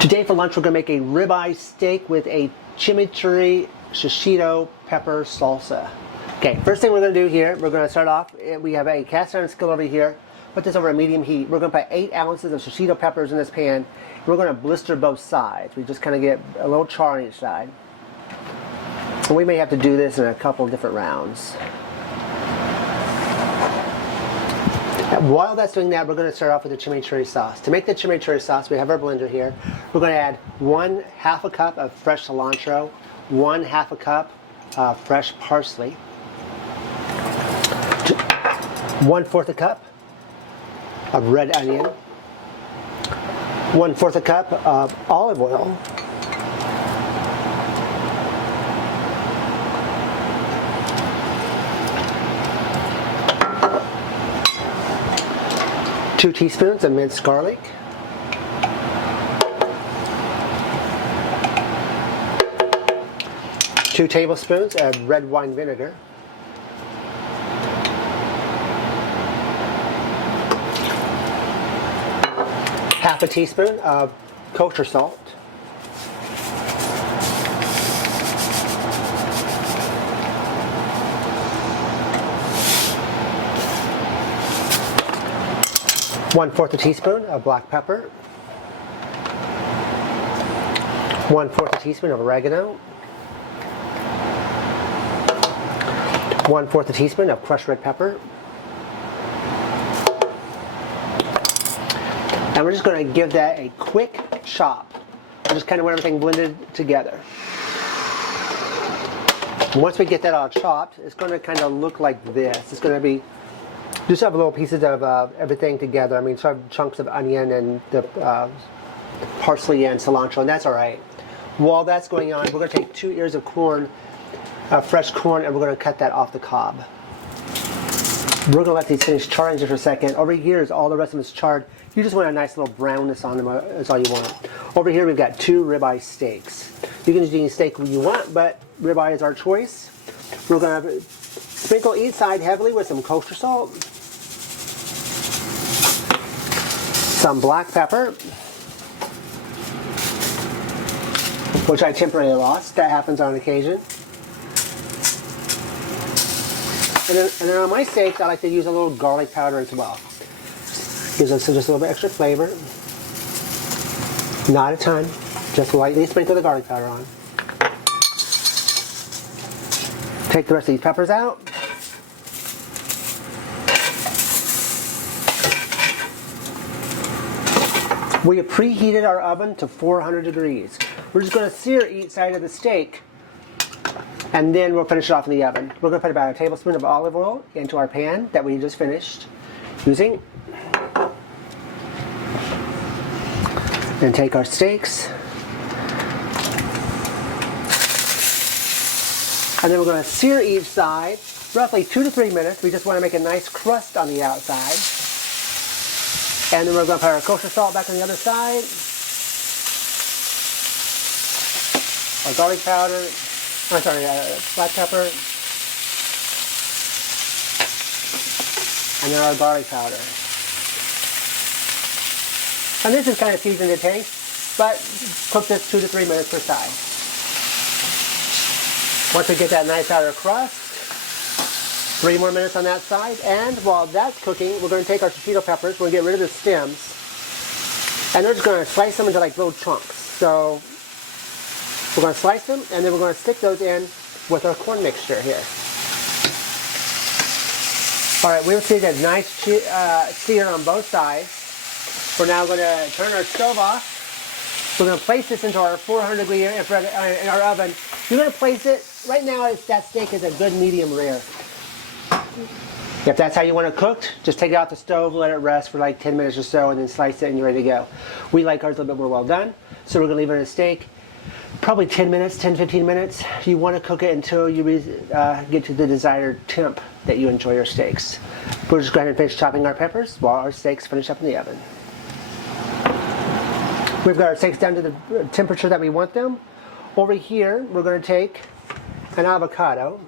Today for lunch we're going to make a ribeye steak with a chimichurri shishito pepper salsa. Okay, first thing we're going to do here, we're going to start off, we have a cast iron skillet over here. Put this over a medium heat. We're going to put 8 ounces of shishito peppers in this pan. We're going to blister both sides. We just kind of get a little char on each side. And we may have to do this in a couple different rounds. While that's doing that, we're going to start off with the chimichurri sauce. To make the chimichurri sauce, we have our blender here. We're going to add 1/2 a cup of fresh cilantro, 1/2 a cup of fresh parsley, 1/4 a cup of red onion, 1/4 a cup of olive oil, 2 teaspoons of minced garlic, 2 tablespoons of red wine vinegar, 1/2 teaspoon of kosher salt, 1/4 teaspoon of black pepper, 1/4 teaspoon of oregano, 1/4 teaspoon of crushed red pepper, and we're just going to give that a quick chop. Just kind of want everything blended together. Once we get that all chopped, it's going to kind of look like this. It's going to be just have little pieces of everything together. I mean, sort of chunks of onion and the parsley and cilantro, and that's all right. While that's going on, we're going to take 2 ears of corn, fresh corn, and we're going to cut that off the cob. We're going to let these finish charring just for a second. Over here is all the rest of them is charred. You just want a nice little brownness on them, that's all you want. Over here we've got 2 ribeye steaks. You can just do any steak you want, but ribeye is our choice. We're going to sprinkle each side heavily with some kosher salt, some black pepper, which I temporarily lost. That happens on occasion. And then on my steaks, I like to use a little garlic powder as well. Gives us just a little bit extra flavor. Not a ton. Just lightly sprinkle the garlic powder on. Take the rest of these peppers out. We have preheated our oven to 400 degrees. We're just going to sear each side of the steak, and then we'll finish it off in the oven. We're going to put about a tablespoon of olive oil into our pan that we just finished using. And take our steaks. And then we're going to sear each side roughly 2 to 3 minutes. We just want to make a nice crust on the outside. And then we're going to put our kosher salt back on the other side. Our garlic powder, black pepper. And then our garlic powder. And this is kind of seasoned to taste, but cook this 2 to 3 minutes per side. Once we get that nice outer crust, 3 more minutes on that side, and while that's cooking, we're going to take our shishito peppers, we're going to get rid of the stems, and we're just going to slice them into like little chunks. So we're going to slice them, and then we're going to stick those in with our corn mixture here. Alright, we'll see that nice sear on both sides. We're now going to turn our stove off. We're going to place this into our 400 degree in our oven. You're going to place it, right now that steak is a good medium rare. If that's how you want it cooked, just take it out the stove, let it rest for like 10 minutes or so, and then slice it and you're ready to go. We like ours a little bit more well done, so we're going to leave it in a steak. Probably 10 minutes, 10-15 minutes. You want to cook it until you get to the desired temp that you enjoy your steaks. We'll just go ahead and finish chopping our peppers while our steaks finish up in the oven. We've got our steaks down to the temperature that we want them. Over here, we're going to take an avocado.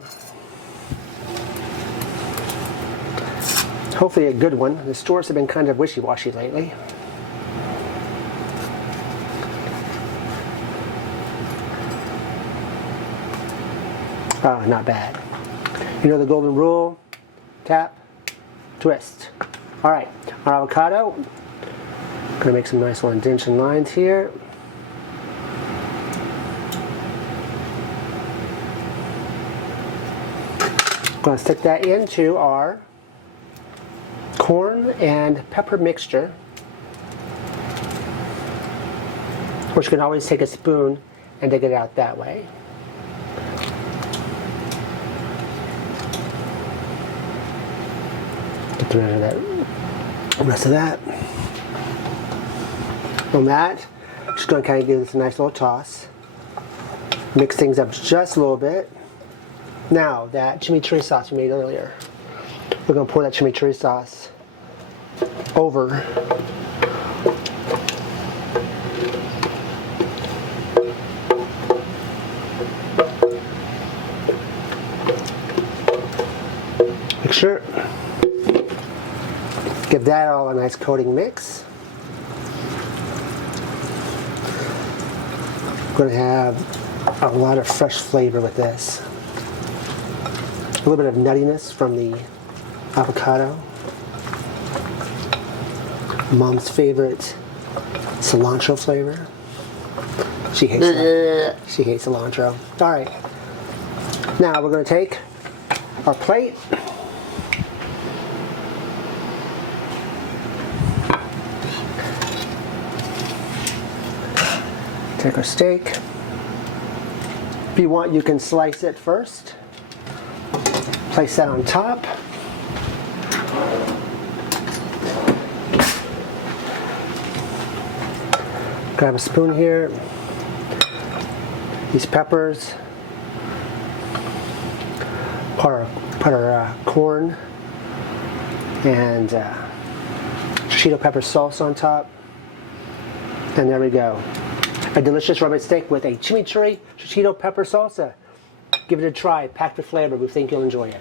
Hopefully a good one. The stores have been kind of wishy-washy lately. Not bad. You know the golden rule, tap, twist. All right, our avocado. Gonna make some nice little indentation lines here. Gonna stick that into our corn and pepper mixture, which you can always take a spoon and dig it out that way. Get rid of the rest of that. On that, just going to kind of give this a nice little toss. Mix things up just a little bit. Now, that chimichurri sauce we made earlier, we're going to pour that chimichurri sauce over make sure, give that all a nice coating mix. We're going to have a lot of fresh flavor with this. A little bit of nuttiness from the avocado. Mom's favorite cilantro flavor. She hates cilantro. All right. Now we're going to take our plate. Take our steak. If you want, you can slice it first. Place that on top. Grab a spoon here. These peppers. Put our corn and shishito pepper salsa on top. And there we go. A delicious ribeye steak with a chimichurri shishito pepper salsa. Give it a try, packed with flavor. We think you'll enjoy it.